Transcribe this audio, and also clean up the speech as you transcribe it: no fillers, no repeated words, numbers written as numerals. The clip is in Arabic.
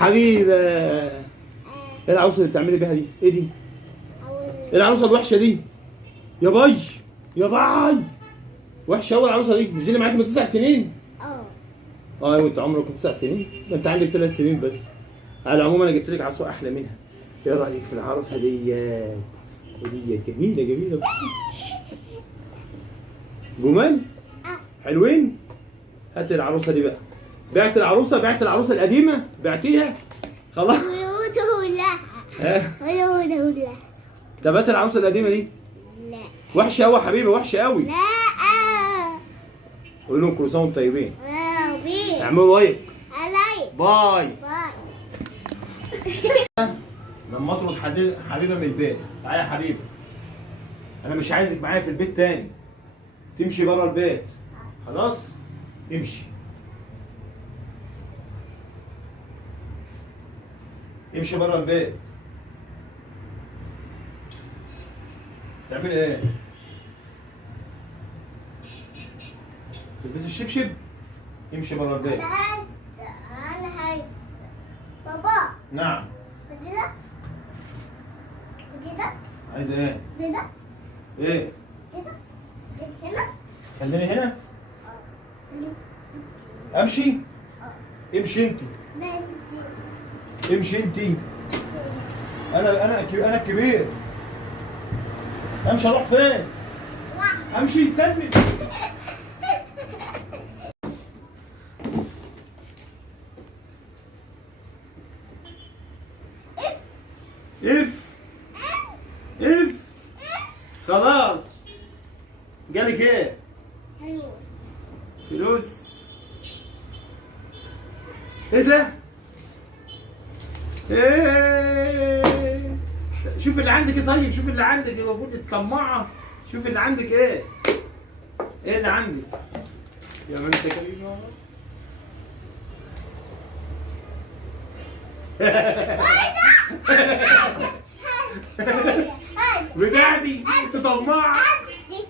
حبيبه. ايه العروسه اللي بتعملي بيها دي؟ ايه دي؟ ايه العروسه الوحشه دي؟ يا باي يا باي، وحشه قوي العروسه دي. مش دي اللي معاكي من 9 سنين؟ اه وانت عمرك 9 سنين؟ ده انت عندك 3 سنين بس. على العموم انا جبت لك عروسه احلى منها. ايه رايك في العروسه ديت؟ ديت جميله جميله جمال حلوين. هات العروسه دي بقى. بعت العروسه؟ بعت العروسه القديمه؟ بعتيها خلاص؟ لا. طب هات العروسه القديمه دي. لا. وحشه قوي يا حبيبي، وحشه قوي. لا. قول لهم كل سنه وانتم طيبين. بيه. اعملوا لايك. علي. باي. باي. لما اطرد حبيبه من البيت. تعالى يا حبيبه، انا مش عايزك معايا في البيت تاني. تمشي بره البيت خلاص. امشي امشي بره البيت. تعمل ايه؟ تلبسي الشبشب. امشي بره البيت. انا هاي بابا. نعم. ودي ده. ودي ده. عايزه ايه؟ ودي ده. ايه؟ كده. هنا. خليني هنا. امشي. امشي انت. امشي انت. انا الكبير. امشي اروح فين؟ امشي استني. اف خلاص. جالك ايه؟ فلوس. ايه ده؟ ايه؟ شوف اللي عندك ايه. طيب شوف اللي عندك يا بنت الطماعه. شوف اللي عندك ايه. ايه اللي عندك؟ يا ما انت كريمه. بتاعتي انت طماعه.